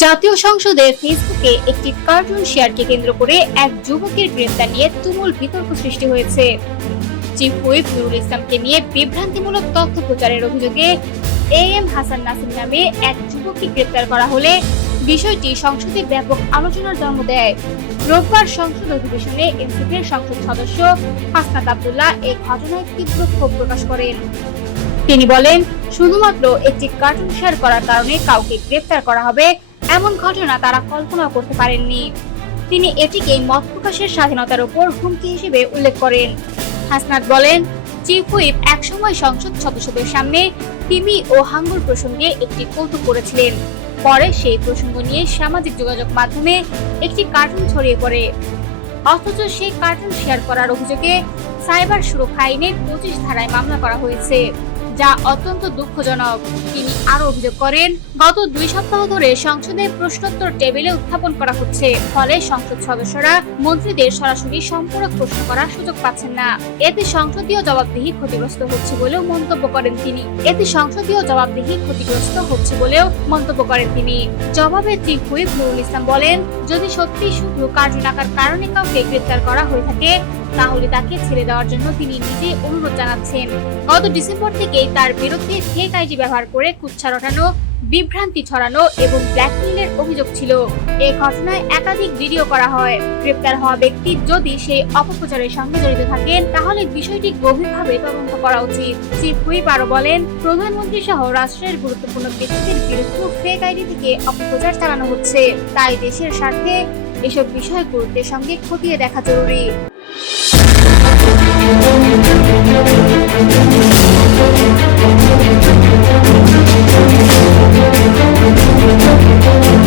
জাতীয় সংসদে ফেসবুকে একটি কার্টুন শেয়ারকে কেন্দ্র করে এক যুবকের গ্রেফতার নিয়ে তুমুল বিতর্ক সৃষ্টি হয়েছে। চিফ হুইপ নুরুল ইসলামকে নিয়ে বিভ্রান্তিমূলক তথ্য প্রচারের অভিযোগে এএম হাসান নাসিম নামে এক যুবককে গ্রেফতার করা হলে বিষয়টি সংসদে ব্যাপক আলোচনার জন্ম দেয়। রোববার সংসদ অধিবেশনে এনসিপির সংসদ সদস্য হাসনাত আব্দুল্লাহ এই ঘটনায় তীব্র ক্ষোভ প্রকাশ করেন। তিনি বলেন, শুধুমাত্র একটি কার্টুন শেয়ার করার কারণে কাউকে গ্রেফতার করা হবে এমন ঘটনা তারা কল্পনা করতে পারেননি। তিনি এটিকে মত প্রকাশের স্বাধীনতার উপর হুমকি হিসেবে উল্লেখ করেন। হাসনাত বলেন, চিফ হুইপ একসময় সংসদ সদস্যদের সামনে তিমি ও হাঙ্গর প্রসঙ্গে একটি কৌতুক করেছিলেন। পরে সেই প্রসঙ্গ নিয়ে সামাজিক যোগাযোগ মাধ্যমে একটি কার্টুন ছড়িয়ে পড়ে। অথচ সেই কার্টুন শেয়ার করার অভিযোগে সাইবার সুরক্ষা আইনে 25 ধারায় মামলা করা হয়েছে, যা অত্যন্ত দুঃখজনক। তিনি আরো অভিযোগ করেন, গত 2 সপ্তাহ ধরে সংসদে প্রশ্নোত্তর টেবিলে উত্থাপন করা হচ্ছে, ফলে সংসদ সদস্যরা মন্ত্রীদের সরাসরি সম্পূরক প্রশ্ন করার সুযোগ পাচ্ছেন না। এতে সংসদীয় জবাবদিহি ক্ষতিগ্রস্ত হচ্ছে বলেও মন্তব্য করেন তিনি। জবাবে চিফ হুইপ নুরুল ইসলাম বলেন, যদি সত্যি শুধু কার্টুন আঁকার কারণে কাউকে গ্রেফতার করা হয়ে থাকে তাহলে তাকে ছেড়ে দেওয়ার জন্য তিনি নিজে অনুরোধ জানাচ্ছেন। গত ডিসেম্বর থেকেই তার বিরুদ্ধে ফেক আইডি ব্যবহার করে কুৎসা রটানো, বিভ্রান্তি ছড়ানো এবং ব্ল্যাকমেইলের অভিযোগ ছিল। এই ঘটনায় একাধিক ভিডিও করা হয়। গ্রেফতার হওয়া ব্যক্তি যদি সেই অপপ্রচারের সঙ্গে জড়িত থাকেন তাহলে বিষয়টি গভীরভাবে তদন্ত করা উচিত। চিফ হুইপ আরো বলেন, প্রধানমন্ত্রী সহ রাষ্ট্রের গুরুত্বপূর্ণ ব্যক্তিদের বিরুদ্ধে ফেক আইডি থেকে অপপ্রচার চালানো হচ্ছে। তাই দেশের স্বার্থে এসব বিষয় গুরুত্বের সঙ্গে খতিয়ে দেখা জরুরি। Thank you.